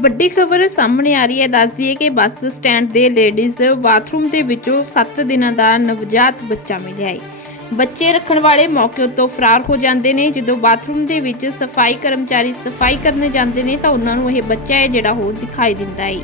ਵੱਡੀ ਖਬਰ ਸਾਹਮਣੇ ਆ ਰਹੀ ਹੈ। ਦੱਸਦੀ ਹੈ ਕਿ ਬੱਸ ਸਟੈਂਡ ਦੇ ਲੇਡੀਜ਼ ਬਾਥਰੂਮ ਦੇ ਵਿੱਚੋਂ 7 ਦਿਨਾਂ ਦਾ ਨਵਜਾਤ ਬੱਚਾ ਮਿਲਿਆ ਹੈ। ਬੱਚੇ ਰੱਖਣ ਵਾਲੇ ਮੌਕੇ ਉੱਤੋਂ ਫਰਾਰ ਹੋ ਜਾਂਦੇ ਨੇ। ਜਦੋਂ ਬਾਥਰੂਮ ਦੇ ਵਿੱਚ ਸਫ਼ਾਈ ਕਰਮਚਾਰੀ ਸਫ਼ਾਈ ਕਰਨ ਜਾਂਦੇ ਨੇ ਤਾਂ ਉਹਨਾਂ ਨੂੰ ਇਹ ਬੱਚਾ ਹੈ ਜਿਹੜਾ ਉਹ ਦਿਖਾਈ ਦਿੰਦਾ ਹੈ।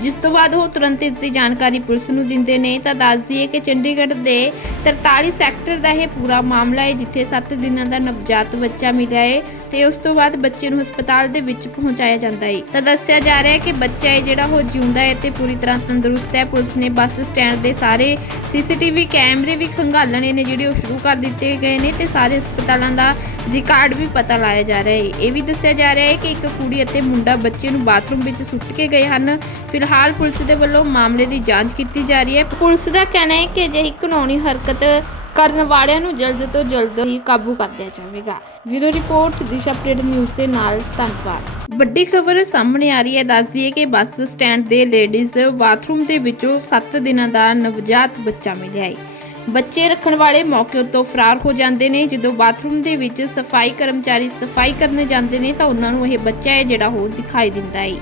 ਜਿਸ ਤੋਂ ਬਾਅਦ ਉਹ ਤੁਰੰਤ ਇਸ ਦੀ ਜਾਣਕਾਰੀ ਪੁਲਿਸ ਨੂੰ ਦਿੰਦੇ ਨੇ। ਤਾਂ ਦੱਸਦੀ ਹੈ ਕਿ ਚੰਡੀਗੜ੍ਹ ਦੇ 43 ਸੈਕਟਰ ਦਾ ਇਹ ਪੂਰਾ ਮਾਮਲਾ ਹੈ, ਜਿੱਥੇ 7 ਦਿਨਾਂ ਦਾ ਨਵਜਾਤ ਬੱਚਾ ਮਿਲਿਆ ਹੈ। ਤੇ ਉਸ ਤੋਂ ਬਾਅਦ ਬੱਚੇ ਨੂੰ ਹਸਪਤਾਲ ਦੇ ਵਿੱਚ ਪਹੁੰਚਾਇਆ ਜਾਂਦਾ ਹੈ ਤਾਂ ਦੱਸਿਆ ਜਾ ਰਿਹਾ ਹੈ ਕਿ ਬੱਚਾ ਹੈ ਜਿਹੜਾ ਉਹ ਜਿਉਂਦਾ ਹੈ ਤੇ ਪੂਰੀ ਤਰ੍ਹਾਂ ਤੰਦਰੁਸਤ ਹੈ। ਪੁਲਿਸ ਨੇ ਬੱਸ ਸਟੈਂਡ ਦੇ ਸਾਰੇ ਸੀਸੀਟੀਵੀ ਕੈਮਰੇ ਵੀ ਖੰਗਾਲਣੇ ਨੇ ਜਿਹੜੇ ਉਹ ਸ਼ੁਰੂ ਕਰ ਦਿੱਤੇ ਗਏ ਨੇ ਤੇ ਸਾਰੇ ਹਸਪਤਾਲਾਂ ਦਾ ਰਿਕਾਰਡ ਵੀ ਪਤਾ ਲਾਇਆ ਜਾ ਰਿਹਾ ਹੈ ਇਹ ਵੀ ਦੱਸਿਆ ਜਾ ਰਿਹਾ ਹੈ ਕਿ ਇੱਕ ਕੁੜੀ ਅਤੇ ਮੁੰਡਾ ਬੱਚੇ ਨੂੰ ਬਾਥਰੂਮ ਵਿੱਚ ਸੁੱਟ ਕੇ ਗਏ ਹਨ। ਫਿਲਹਾਲ ਪੁਲਿਸ ਦੇ ਵੱਲੋਂ ਮਾਮਲੇ ਦੀ ਜਾਂਚ ਕੀਤੀ ਜਾ ਰਹੀ ਹੈ। ਪੁਲਿਸ ਦਾ ਕਹਿਣਾ ਹੈ ਕਿ ਅਜਿਹੀ ਕਾਨੂੰਨੀ ਹਰਕਤ ਕਰਨ ਵਾਲਿਆਂ ਨੂੰ ਜਲਦ ਤੋਂ ਜਲਦ ਹੀ ਕਾਬੂ ਕਰ ਲਿਆ ਜਾਵੇਗਾ। Video report, Disha update news ਦੇ ਨਾਲ ਧੰਨਵਾਦ। ਵੱਡੀ ਖਬਰ ਸਾਹਮਣੇ ਆ ਰਹੀ ਹੈ। ਦੱਸਦੀ ਹੈ ਕਿ ਬੱਸ ਸਟੈਂਡ ਦੇ ਲੇਡੀਜ਼ ਬਾਥਰੂਮ ਦੇ ਵਿੱਚੋਂ 7 ਦਿਨਾਂ ਦਾ ਨਵਜਾਤ ਬੱਚਾ ਮਿਲਿਆ ਹੈ। ਬੱਚੇ ਰੱਖਣ ਵਾਲੇ ਮੌਕੇ ਉੱਤੋਂ ਫਰਾਰ ਹੋ ਜਾਂਦੇ ਨੇ। ਜਦੋਂ ਬਾਥਰੂਮ ਦੇ ਵਿੱਚ ਸਫ਼ਾਈ ਕਰਮਚਾਰੀ ਸਫ਼ਾਈ ਕਰਨ ਜਾਂਦੇ ਨੇ ਤਾਂ ਉਹਨਾਂ ਨੂੰ ਇਹ ਬੱਚਾ ਹੈ ਜਿਹੜਾ ਉਹ ਦਿਖਾਈ ਦਿੰਦਾ ਹੈ।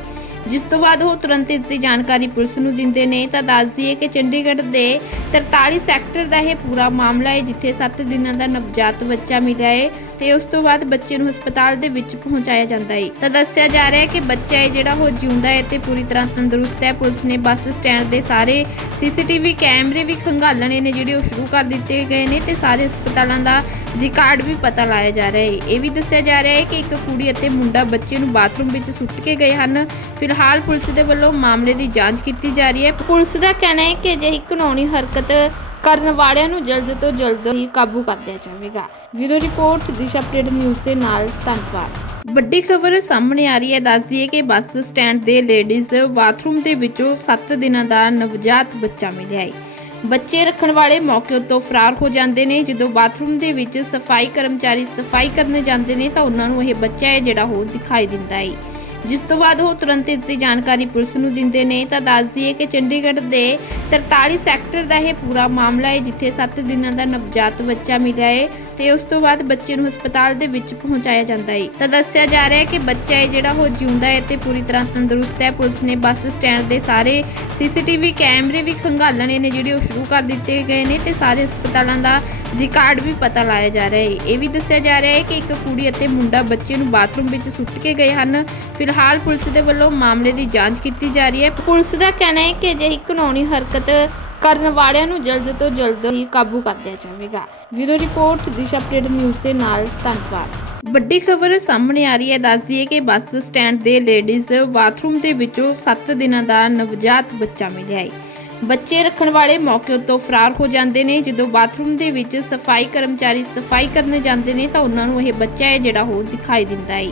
ਜਿਸ ਤੋਂ ਬਾਅਦ ਉਹ ਤੁਰੰਤ ਇਸ ਦੀ ਜਾਣਕਾਰੀ ਪੁਲਿਸ ਨੂੰ ਦਿੰਦੇ ਨੇ, ਤਾਂ ਦੱਸਦੀ ਹੈ ਕਿ ਚੰਡੀਗੜ੍ਹ ਦੇ 43 ਸੈਕਟਰ ਦਾ ਇਹ ਪੂਰਾ ਮਾਮਲਾ ਹੈ, ਜਿੱਥੇ 7 ਦਿਨਾਂ ਦਾ ਨਵਜਾਤ ਬੱਚਾ ਮਿਲਿਆ ਹੈ। ਤੇ ਉਸ ਤੋਂ ਬਾਅਦ ਬੱਚੇ ਨੂੰ ਹਸਪਤਾਲ ਦੇ ਵਿੱਚ ਪਹੁੰਚਾਇਆ ਜਾਂਦਾ ਹੈ ਤਾਂ ਦੱਸਿਆ ਜਾ ਰਿਹਾ ਹੈ ਕਿ ਬੱਚਾ ਹੈ ਜਿਹੜਾ ਉਹ ਜਿਉਂਦਾ ਹੈ ਤੇ ਪੂਰੀ ਤਰ੍ਹਾਂ ਤੰਦਰੁਸਤ ਹੈ। ਪੁਲਿਸ ਨੇ ਬੱਸ ਸਟੈਂਡ ਦੇ ਸਾਰੇ ਸੀਸੀਟੀਵੀ ਕੈਮਰੇ ਵੀ ਖੰਗਾਲਣੇ ਨੇ ਜਿਹੜੇ ਉਹ ਸ਼ੁਰੂ ਕਰ ਦਿੱਤੇ ਗਏ ਨੇ ਤੇ ਸਾਰੇ ਹਸਪਤਾਲਾਂ ਦਾ ਰਿਕਾਰਡ ਵੀ ਪਤਾ ਲਾਇਆ ਜਾ ਰਿਹਾ ਹੈ ਇਹ ਵੀ ਦੱਸਿਆ ਜਾ ਰਿਹਾ ਹੈ ਕਿ ਇੱਕ ਕੁੜੀ ਅਤੇ ਮੁੰਡਾ ਬੱਚੇ ਨੂੰ ਬਾਥਰੂਮ ਵਿੱਚ ਸੁੱਟ ਕੇ ਗਏ ਹਨ। ਫਿਲਹਾਲ ਪੁਲਿਸ ਦੇ ਵੱਲੋਂ ਮਾਮਲੇ ਦੀ ਜਾਂਚ ਕੀਤੀ ਜਾ ਰਹੀ ਹੈ। ਪੁਲਿਸ ਦਾ ਕਹਿਣਾ ਹੈ ਕਿ ਅਜਿਹੀ ਕਾਨੂੰਨੀ ਹਰਕਤ ਕਰਨ ਵਾਲਿਆਂ ਨੂੰ ਜਲਦ ਤੋਂ ਜਲਦ ਹੀ ਕਾਬੂ ਕਰ ਲਿਆ ਜਾਵੇਗਾ। Video report, Disha update news ਦੇ ਨਾਲ ਧੰਨਵਾਦ। ਵੱਡੀ ਖਬਰ ਸਾਹਮਣੇ ਆ ਰਹੀ ਹੈ, ਦੱਸਦੀ ਹੈ ਕਿ ਬੱਸ ਸਟੈਂਡ ਦੇ ਲੇਡੀਜ਼ ਬਾਥਰੂਮ ਦੇ ਵਿੱਚੋਂ 7 ਦਿਨਾਂ ਦਾ ਨਵਜਾਤ ਬੱਚਾ ਮਿਲਿਆ ਹੈ। ਬੱਚੇ ਰੱਖਣ ਵਾਲੇ ਮੌਕੇ ਉੱਤੋਂ ਫਰਾਰ ਹੋ ਜਾਂਦੇ ਨੇ। ਜਦੋਂ ਬਾਥਰੂਮ ਦੇ ਵਿੱਚ ਸਫ਼ਾਈ ਕਰਮਚਾਰੀ ਸਫ਼ਾਈ ਕਰਨ ਜਾਂਦੇ ਨੇ ਤਾਂ ਉਹਨਾਂ ਨੂੰ ਇਹ ਬੱਚਾ ਹੈ ਜਿਹੜਾ ਉਹ ਦਿਖਾਈ ਦਿੰਦਾ ਹੈ। ਜਿਸ ਤੋਂ ਬਾਅਦ ਉਹ ਤੁਰੰਤ ਇਸ ਦੀ ਜਾਣਕਾਰੀ ਪੁਲਿਸ ਨੂੰ ਦਿੰਦੇ ਨੇ, ਤਾਂ ਦੱਸਦੀ ਹੈ ਕਿ ਚੰਡੀਗੜ੍ਹ ਦੇ 43 ਸੈਕਟਰ ਦਾ ਇਹ ਪੂਰਾ ਮਾਮਲਾ ਹੈ, ਜਿੱਥੇ 7 ਦਿਨਾਂ ਦਾ ਨਵਜਾਤ ਬੱਚਾ ਮਿਲਿਆ ਹੈ। ਤੇ ਉਸ ਤੋਂ ਬਾਅਦ ਬੱਚੇ ਨੂੰ ਹਸਪਤਾਲ ਦੇ ਵਿੱਚ ਪਹੁੰਚਾਇਆ ਜਾਂਦਾ ਹੈ ਤਾਂ ਦੱਸਿਆ ਜਾ ਰਿਹਾ ਹੈ ਕਿ ਬੱਚਾ ਹੈ ਜਿਹੜਾ ਉਹ ਜਿਉਂਦਾ ਹੈ ਤੇ ਪੂਰੀ ਤਰ੍ਹਾਂ ਤੰਦਰੁਸਤ ਹੈ। ਪੁਲਿਸ ਨੇ ਬੱਸ ਸਟੈਂਡ ਦੇ ਸਾਰੇ ਸੀਸੀਟੀਵੀ ਕੈਮਰੇ ਵੀ ਖੰਗਾਲਣੇ ਨੇ ਜਿਹੜੇ ਉਹ ਸ਼ੁਰੂ ਕਰ ਦਿੱਤੇ ਗਏ ਨੇ ਤੇ ਸਾਰੇ ਹਸਪਤਾਲਾਂ ਦਾ ਰਿਕਾਰਡ ਵੀ ਪਤਾ ਲਾਇਆ ਜਾ ਰਿਹਾ ਹੈ ਇਹ ਵੀ ਦੱਸਿਆ ਜਾ ਰਿਹਾ ਹੈ ਕਿ ਇੱਕ ਕੁੜੀ ਅਤੇ ਮੁੰਡਾ ਬੱਚੇ ਨੂੰ ਬਾਥਰੂਮ ਵਿੱਚ ਸੁੱਟ ਕੇ ਗਏ ਹਨ। ਫਿਲਹਾਲ ਪੁਲਿਸ ਦੇ ਵੱਲੋਂ ਮਾਮਲੇ ਦੀ ਜਾਂਚ ਕੀਤੀ ਜਾ ਰਹੀ ਹੈ। ਪੁਲਿਸ ਦਾ ਕਹਿਣਾ ਹੈ ਕਿ ਅਜਿਹੀ ਕਾਨੂੰਨੀ ਹਰਕਤ ਕਰਨ ਵਾਲਿਆਂ ਨੂੰ ਜਲਦ ਤੋਂ ਜਲਦ ਹੀ ਕਾਬੂ ਕਰ ਲਿਆ ਜਾਵੇਗਾ। Video report, Disha update news ਦੇ ਨਾਲ ਧੰਨਵਾਦ। ਵੱਡੀ ਖਬਰ ਸਾਹਮਣੇ ਆ ਰਹੀ ਹੈ। ਦੱਸਦੀ ਹੈ ਕਿ ਬੱਸ ਸਟੈਂਡ ਦੇ ਲੇਡੀਜ਼ ਬਾਥਰੂਮ ਦੇ ਵਿੱਚੋਂ 7 ਦਿਨਾਂ ਦਾ ਨਵਜਾਤ ਬੱਚਾ ਮਿਲਿਆ ਹੈ। ਬੱਚੇ ਰੱਖਣ ਵਾਲੇ ਮੌਕੇ ਉੱਤੋਂ ਫਰਾਰ ਹੋ ਜਾਂਦੇ ਨੇ। ਜਦੋਂ ਬਾਥਰੂਮ ਦੇ ਵਿੱਚ ਸਫ਼ਾਈ ਕਰਮਚਾਰੀ ਸਫ਼ਾਈ ਕਰਨ ਜਾਂਦੇ ਨੇ ਤਾਂ ਉਹਨਾਂ ਨੂੰ ਇਹ ਬੱਚਾ ਹੈ ਜਿਹੜਾ ਉਹ ਦਿਖਾਈ ਦਿੰਦਾ ਹੈ।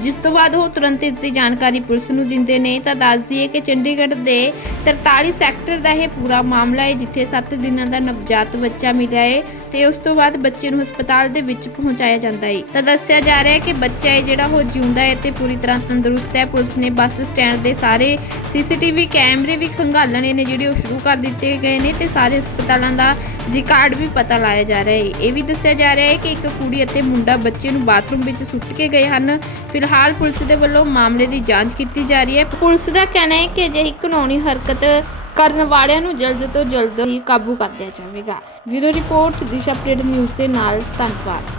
ਜਿਸ ਤੋਂ ਬਾਅਦ ਉਹ ਤੁਰੰਤ ਇਸ ਦੀ ਜਾਣਕਾਰੀ ਪੁਲਿਸ ਨੂੰ ਦਿੰਦੇ ਨੇ, ਤਾਂ ਦੱਸਦੀ ਹੈ ਕਿ ਚੰਡੀਗੜ੍ਹ ਦੇ 43 ਸੈਕਟਰ ਦਾ ਇਹ ਪੂਰਾ ਮਾਮਲਾ ਹੈ, ਜਿੱਥੇ 7 ਦਿਨਾਂ ਦਾ ਨਵਜਾਤ ਬੱਚਾ ਮਿਲਿਆ ਹੈ ਤੇ ਉਸ ਤੋਂ ਬਾਅਦ ਬੱਚੇ ਨੂੰ ਹਸਪਤਾਲ ਦੇ ਵਿੱਚ ਪਹੁੰਚਾਇਆ ਜਾਂਦਾ ਹੈ। ਤਾਂ ਦੱਸਿਆ ਜਾ ਰਿਹਾ ਹੈ ਕਿ ਬੱਚਾ ਹੈ ਜਿਹੜਾ ਉਹ ਜਿਉਂਦਾ ਹੈ ਤੇ ਪੂਰੀ ਤਰ੍ਹਾਂ ਤੰਦਰੁਸਤ ਹੈ। ਪੁਲਿਸ ਨੇ ਬੱਸ ਸਟੈਂਡ ਦੇ ਸਾਰੇ ਸੀਸੀਟੀਵੀ ਕੈਮਰੇ ਵੀ ਖੰਗਾਲਣੇ ਨੇ, ਜਿਹੜੇ ਉਹ ਸ਼ੁਰੂ ਕਰ ਦਿੱਤੇ ਗਏ ਨੇ ਤੇ ਸਾਰੇ ਹਸਪਤਾਲਾਂ ਦਾ ਰਿਕਾਰਡ ਵੀ ਪਤਾ ਲਾਇਆ ਜਾ ਰਿਹਾ ਹੈ। ਇਹ ਵੀ ਦੱਸਿਆ ਜਾ ਰਿਹਾ ਹੈ ਕਿ ਇੱਕ ਕੁੜੀ ਅਤੇ ਮੁੰਡਾ ਬੱਚੇ ਨੂੰ ਬਾਥਰੂਮ ਵਿੱਚ ਸੁੱਟ ਕੇ ਗਏ ਹਨ। ਫਿਲਹਾਲ ਪੁਲਿਸ ਦੇ ਵੱਲੋਂ ਮਾਮਲੇ ਦੀ ਜਾਂਚ ਕੀਤੀ ਜਾ ਰਹੀ ਹੈ। ਪੁਲਿਸ ਦਾ ਕਹਿਣਾ ਹੈ ਕਿ ਅਜਿਹੀ ਕਾਨੂੰਨੀ ਹਰਕਤ ਕਰਨ ਵਾਲਿਆਂ ਨੂੰ ਜਲਦ ਤੋਂ ਜਲਦ ਹੀ ਕਾਬੂ ਕਰ ਲਿਆ ਜਾਵੇਗਾ। Video report, Disha update news ਦੇ ਨਾਲ ਧੰਨਵਾਦ।